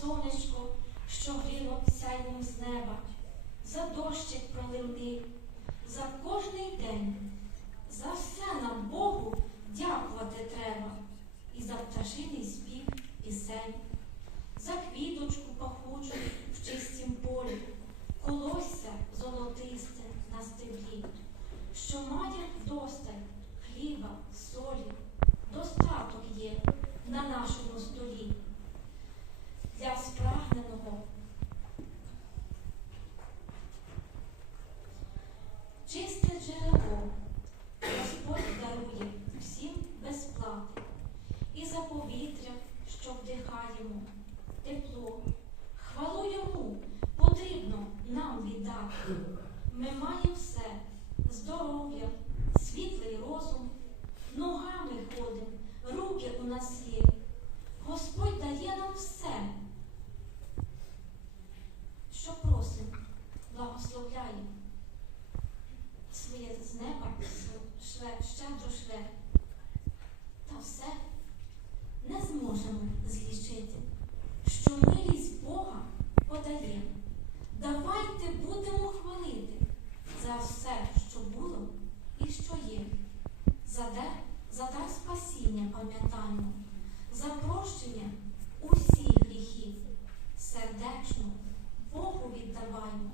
сонечко, що гріло сяйвом з неба, за дощик проливний, за кожний день. За все нам Богу дякувати треба. І за пташиний спів пісень, за квіточку пахучу в чистім полі, колосся золотисте на стеблі, що має вдосталь хліба, солі, достаток є на нашому столі. Що вдихаємо, тепло, хвалу йому потрібно нам віддати. Ми маємо все здоров'я, світлий розум, ногами ходимо, руки у нас є. Господь дає нам все, що просимо, благословляє. Своє з неба щедро шле. дає. Давайте будемо хвалити за все, що було і що є, за те, за те спасіння пам'ятаємо, за прощення усіх гріхів, сердечно Богу віддаваємо.